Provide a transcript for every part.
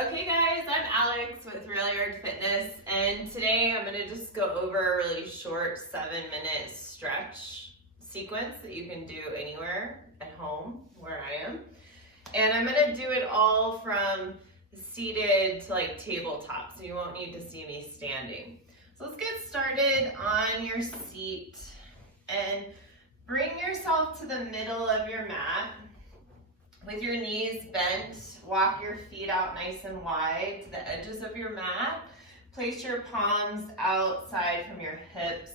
Okay guys, I'm Alex with Real Yard Fitness, and today I'm going to just go over a really short 7-minute stretch sequence that you can do anywhere at home where I am. And I'm going to do it all from seated to like tabletop, so you won't need to see me standing. So let's get started on your seat and bring yourself to the middle of your mat. With your knees bent, walk your feet out nice and wide to the edges of your mat. Place your palms outside from your hips.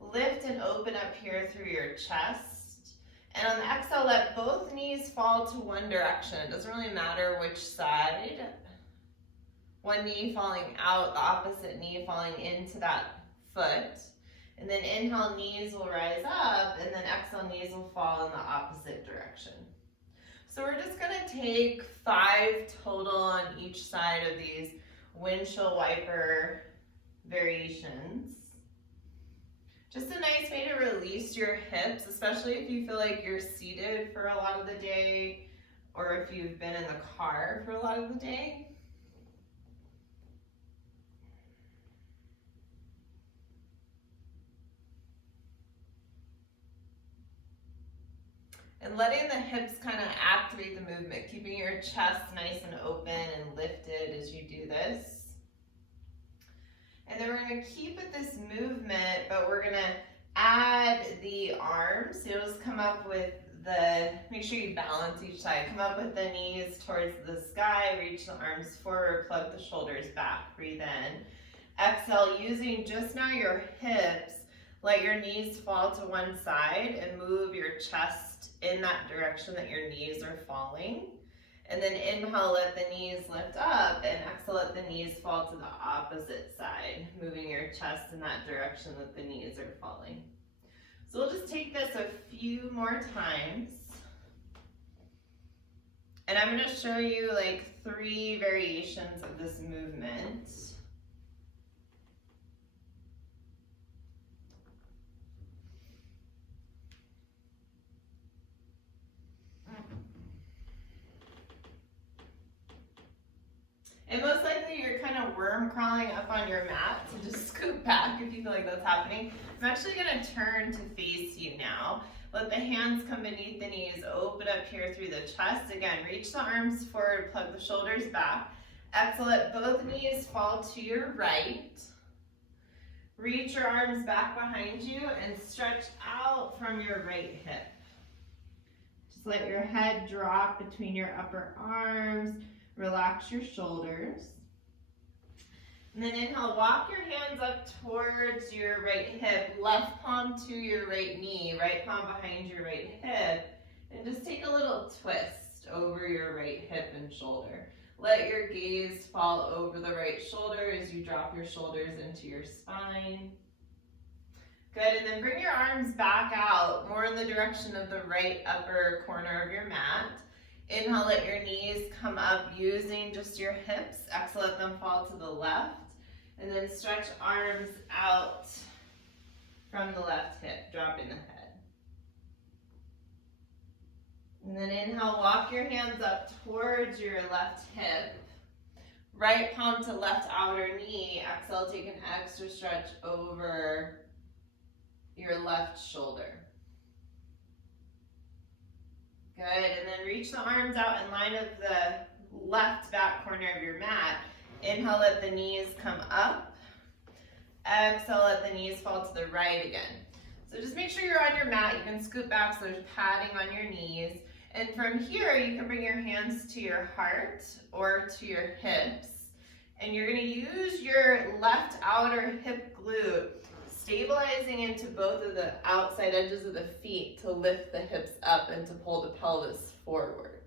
Lift and open up here through your chest. And on the exhale, let both knees fall to one direction. It doesn't really matter which side. One knee falling out, the opposite knee falling into that foot. And then inhale, knees will rise up, and then exhale, knees will fall in the opposite direction. So we're just going to take 5 total on each side of these windshield wiper variations. Just a nice way to release your hips, especially if you feel like you're seated for a lot of the day or if you've been in the car for a lot of the day. And letting the hips kind of activate the movement, keeping your chest nice and open and lifted as you do this. And then we're going to keep with this movement, but we're going to add the arms. So you'll just come up with make sure you balance each side. Come up with the knees towards the sky, reach the arms forward, plug the shoulders back, breathe in. Exhale, using just now your hips, let your knees fall to one side and move your chest in that direction that your knees are falling. And then inhale, let the knees lift up, and exhale, let the knees fall to the opposite side, moving your chest in that direction that the knees are falling. So we'll just take this a few more times. And I'm going to show you like 3 variations of this movement. And most likely you're kind of worm crawling up on your mat, so just scoot back if you feel like that's happening. I'm actually going to turn to face you now. Let the hands come beneath the knees, open up here through the chest. Again, reach the arms forward, plug the shoulders back. Exhale, let both knees fall to your right. Reach your arms back behind you and stretch out from your right hip. Just let your head drop between your upper arms. Relax your shoulders. And then inhale, walk your hands up towards your right hip, left palm to your right knee, right palm behind your right hip, and just take a little twist over your right hip and shoulder. Let your gaze fall over the right shoulder as you drop your shoulders into your spine. Good, and then bring your arms back out, more in the direction of the right upper corner of your mat. Inhale, let your knees come up using just your hips. Exhale, let them fall to the left. And then stretch arms out from the left hip, dropping the head. And then inhale, walk your hands up towards your left hip. Right palm to left outer knee. Exhale, take an extra stretch over your left shoulder. Good, and then reach the arms out in line of the left back corner of your mat. Inhale, let the knees come up. Exhale, let the knees fall to the right again. So just make sure you're on your mat. You can scoot back so there's padding on your knees. And from here, you can bring your hands to your heart or to your hips. And you're going to use your left outer hip glute, stabilizing into both of the outside edges of the feet to lift the hips up and to pull the pelvis forward.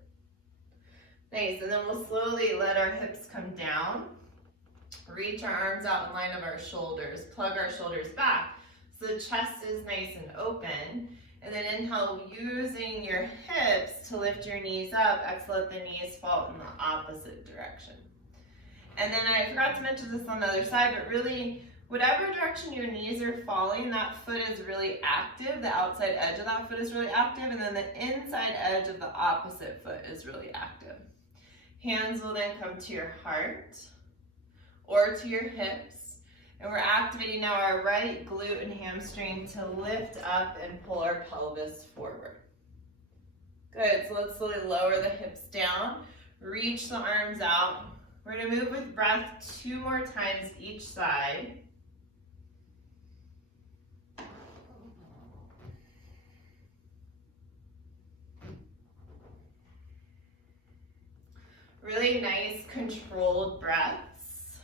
Nice, and then we'll slowly let our hips come down. Reach our arms out in line of our shoulders. Plug our shoulders back so the chest is nice and open. And then inhale, using your hips to lift your knees up. Exhale, let the knees fall in the opposite direction. And then I forgot to mention this on the other side, but really, whatever direction your knees are falling, that foot is really active. The outside edge of that foot is really active, and then the inside edge of the opposite foot is really active. Hands will then come to your heart or to your hips. And we're activating now our right glute and hamstring to lift up and pull our pelvis forward. Good, so let's slowly lower the hips down, reach the arms out. We're gonna move with breath 2 more times each side. Really nice controlled breaths.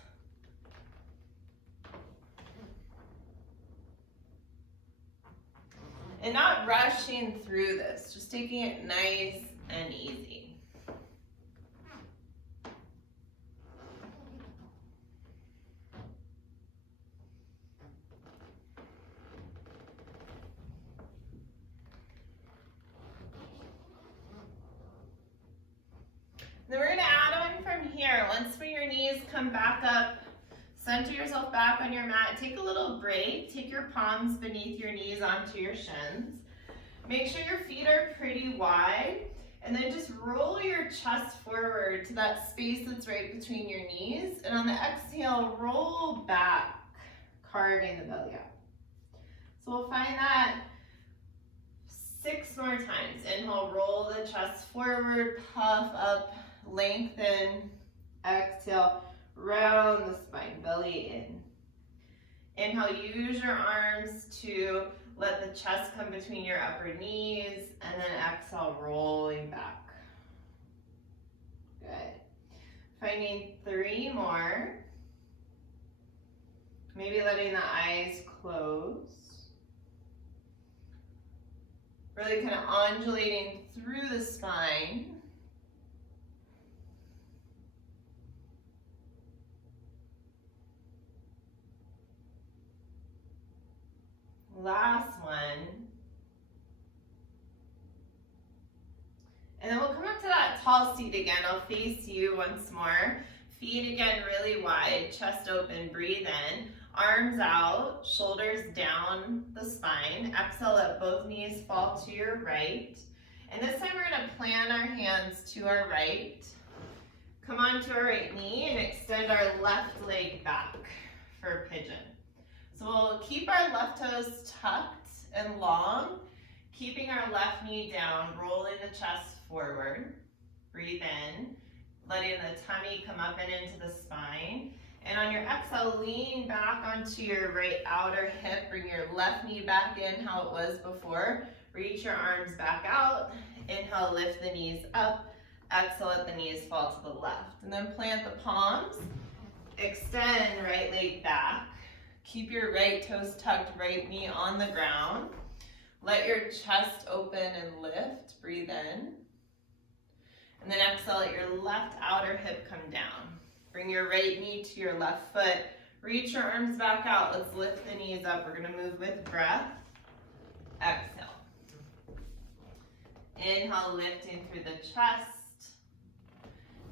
And not rushing through this, just taking it nice and easy. Then we're gonna add on from here. Once when your knees come back up, center yourself back on your mat. Take a little break. Take your palms beneath your knees onto your shins. Make sure your feet are pretty wide. And then just roll your chest forward to that space that's right between your knees. And on the exhale, roll back, carving the belly out. So we'll find that 6 more times. Inhale, roll the chest forward, puff up, lengthen. Exhale, round the spine, belly in. Inhale, use your arms to let the chest come between your upper knees, and then exhale, rolling back. Good. Finding 3 more. Maybe letting the eyes close. Really kind of undulating through the spine. Last one. And then we'll come up to that tall seat again. I'll face you once more. Feet again really wide, chest open, breathe in. Arms out, shoulders down the spine. Exhale, let both knees fall to your right. And this time we're gonna plant our hands to our right. Come onto our right knee and extend our left leg back for pigeon. So we'll keep our left toes tucked and long, keeping our left knee down, rolling the chest forward. Breathe in, letting the tummy come up and into the spine. And on your exhale, lean back onto your right outer hip. Bring your left knee back in how it was before. Reach your arms back out. Inhale, lift the knees up. Exhale, let the knees fall to the left. And then plant the palms. Extend right leg back. Keep your right toes tucked, right knee on the ground. Let your chest open and lift. Breathe in. And then exhale, let your left outer hip come down. Bring your right knee to your left foot. Reach your arms back out. Let's lift the knees up. We're going to move with breath. Exhale. Inhale, lifting through the chest.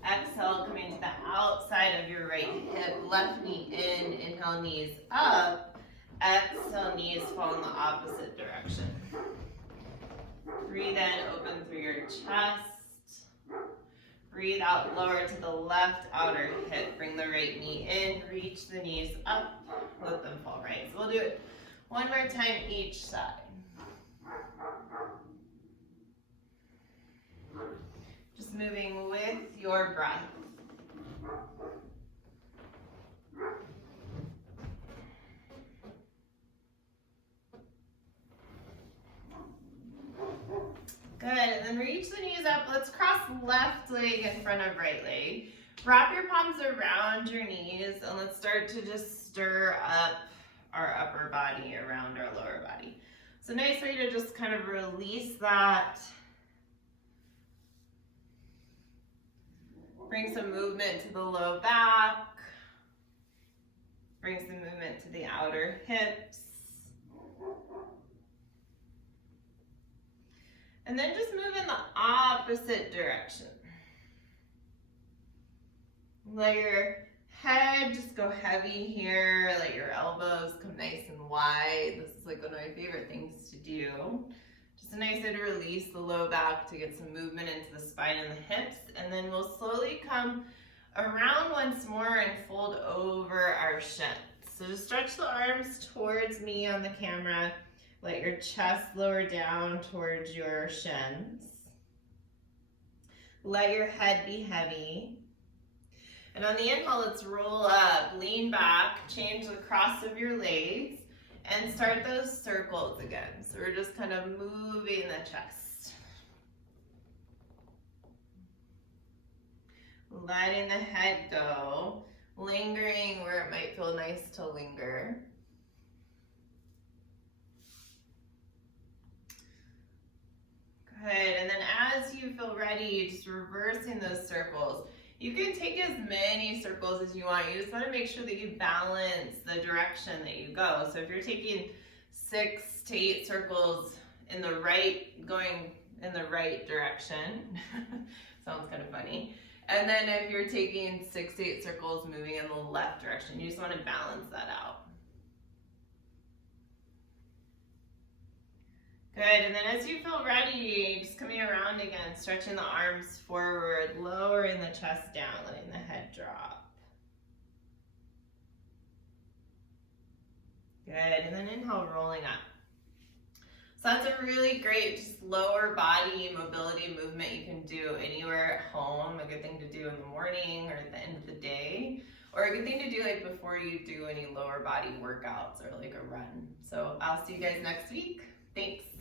Exhale, coming to the outside of your right hip. Left knee in. Inhale, knees up. Exhale, knees fall in the opposite direction. Breathe in, open through your chest. Breathe out, lower to the left outer hip. Bring the right knee in, reach the knees up, let them fall right. So we'll do it 1 more time each side. Just moving with your breath. Good, and then reach the knees up. Let's cross left leg in front of right leg. Wrap your palms around your knees and let's start to just stir up our upper body around our lower body. So nice way to just kind of release that. Bring some movement to the low back. Bring some movement to the outer hips. And then just move in the opposite direction. Let your head just go heavy here. Let your elbows come nice and wide. This is like one of my favorite things to do. Just a nice way to release the low back to get some movement into the spine and the hips. And then we'll slowly come come around once more and fold over our shins. So just stretch the arms towards me on the camera. Let your chest lower down towards your shins. Let your head be heavy. And on the inhale, let's roll up, lean back, change the cross of your legs, and start those circles again. So we're just kind of moving the chest. Letting the head go, lingering where it might feel nice to linger. Good, and then as you feel ready, just reversing those circles. You can take as many circles as you want. You just want to make sure that you balance the direction that you go. So if you're taking 6 to 8 circles in the right, going in the right direction, sounds kind of funny. And then if you're taking 6 to 8 circles moving in the left direction, you just want to balance that out. Good, and then as you feel ready, just coming around again, stretching the arms forward, lowering the chest down, letting the head drop. Good, and then inhale, rolling up. So that's a really great just lower body mobility movement you can do anywhere at home. A good thing to do in the morning or at the end of the day, or a good thing to do like before you do any lower body workouts or like a run. So I'll see you guys next week. Thanks.